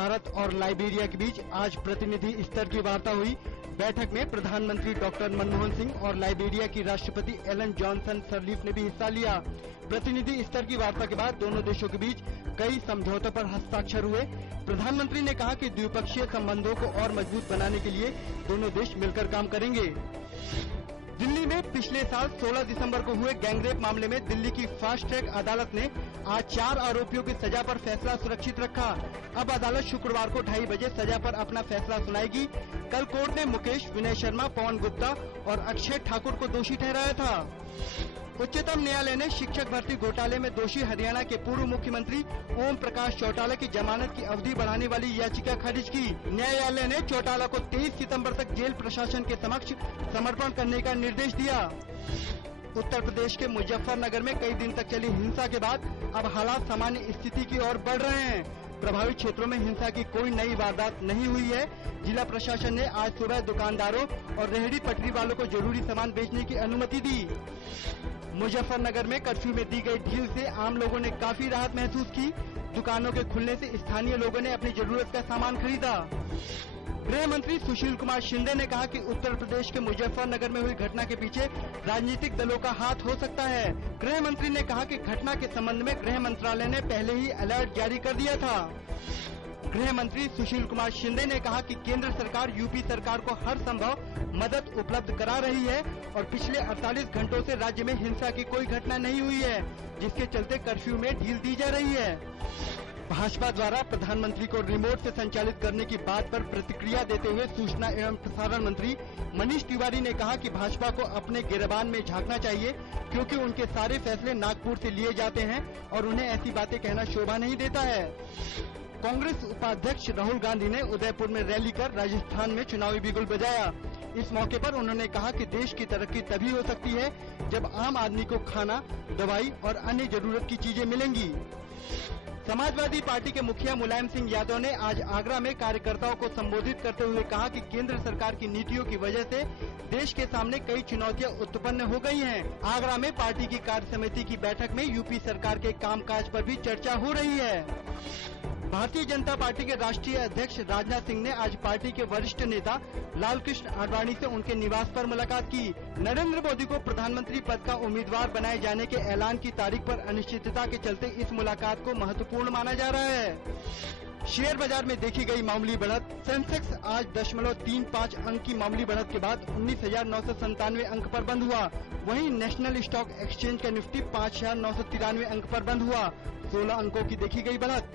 भारत और लाइबेरिया के बीच आज प्रतिनिधि स्तर की वार्ता हुई। बैठक में प्रधानमंत्री डॉक्टर मनमोहन सिंह और लाइबेरिया की राष्ट्रपति एलन जॉनसन सरलीफ ने भी हिस्सा लिया। प्रतिनिधि स्तर की वार्ता के बाद दोनों देशों के बीच कई समझौतों पर हस्ताक्षर हुए। प्रधानमंत्री ने कहा कि द्विपक्षीय संबंधों को और मजबूत बनाने के लिए दोनों देश मिलकर काम करेंगे। दिल्ली में पिछले साल 16 दिसंबर को हुए गैंगरेप मामले में दिल्ली की फास्ट ट्रैक अदालत ने आज 4 आरोपियों की सजा पर फैसला सुरक्षित रखा। अब अदालत शुक्रवार को 2:30 बजे सजा पर अपना फैसला सुनाएगी। कल कोर्ट ने मुकेश, विनय शर्मा, पवन गुप्ता और अक्षय ठाकुर को दोषी ठहराया था। उच्चतम न्यायालय ने शिक्षक भर्ती घोटाले में दोषी हरियाणा के पूर्व मुख्यमंत्री ओम प्रकाश चौटाला की जमानत की अवधि बढ़ाने वाली याचिका खारिज की। न्यायालय ने चौटाला को 23 सितंबर तक जेल प्रशासन के समक्ष समर्पण करने का निर्देश दिया। उत्तर प्रदेश के मुजफ्फरनगर में कई दिन तक चली हिंसा के बाद अब हालात सामान्य स्थिति की ओर बढ़ रहे हैं। प्रभावित क्षेत्रों में हिंसा की कोई नई वारदात नहीं हुई है। जिला प्रशासन ने आज सुबह दुकानदारों और रेहड़ी पटरी वालों को जरूरी सामान बेचने की अनुमति दी। मुजफ्फरनगर में कर्फ्यू में दी गई ढील से आम लोगों ने काफी राहत महसूस की। दुकानों के खुलने से स्थानीय लोगों ने अपनी जरूरत का सामान खरीदा। गृह मंत्री सुशील कुमार शिंदे ने कहा कि उत्तर प्रदेश के मुजफ्फरनगर में हुई घटना के पीछे राजनीतिक दलों का हाथ हो सकता है। गृह मंत्री ने कहा कि घटना के संबंध में गृह मंत्रालय ने पहले ही अलर्ट जारी कर दिया था। गृह मंत्री सुशील कुमार शिंदे ने कहा कि केंद्र सरकार यूपी सरकार को हर संभव मदद उपलब्ध करा रही है और पिछले 48 घंटों से राज्य में हिंसा की कोई घटना नहीं हुई है, जिसके चलते कर्फ्यू में ढील दी जा रही है। भाजपा द्वारा प्रधानमंत्री को रिमोट से संचालित करने की बात पर प्रतिक्रिया देते हुए सूचना एवं प्रसारण मंत्री मनीष तिवारी ने कहा कि भाजपा को अपने गिरबान में झांकना चाहिए, क्योंकि उनके सारे फैसले नागपुर से लिए जाते हैं और उन्हें ऐसी बातें कहना शोभा नहीं देता है। कांग्रेस उपाध्यक्ष राहुल गांधी ने उदयपुर में रैली कर राजस्थान में चुनावी बिगुल बजाया। इस मौके पर उन्होंने कहा कि देश की तरक्की तभी हो सकती है जब आम आदमी को खाना, दवाई और अन्य जरूरत की चीजें मिलेंगी। समाजवादी पार्टी के मुखिया मुलायम सिंह यादव ने आज आगरा में कार्यकर्ताओं को संबोधित करते हुए कहा कि केंद्र सरकार की नीतियों की वजह से देश के सामने कई चुनौतियां उत्पन्न हो गई हैं। आगरा में पार्टी की कार्य समिति की बैठक में यूपी सरकार के कामकाज पर भी चर्चा हो रही है। भारतीय जनता पार्टी के राष्ट्रीय अध्यक्ष राजनाथ सिंह ने आज पार्टी के वरिष्ठ नेता लालकृष्ण आडवाणी से उनके निवास पर मुलाकात की। नरेंद्र मोदी को प्रधानमंत्री पद का उम्मीदवार बनाए जाने के ऐलान की तारीख पर अनिश्चितता के चलते इस मुलाकात को महत्वपूर्ण माना जा रहा है। शेयर बाजार में देखी गई मामूली बढ़त। सेंसेक्स आज 0.35 अंक की मामूली बढ़त के बाद 19,997 अंक पर बंद हुआ। वहीं नेशनल स्टॉक एक्सचेंज का निफ्टी 5,993 अंक पर बंद हुआ। 16 अंकों की देखी गई बढ़त।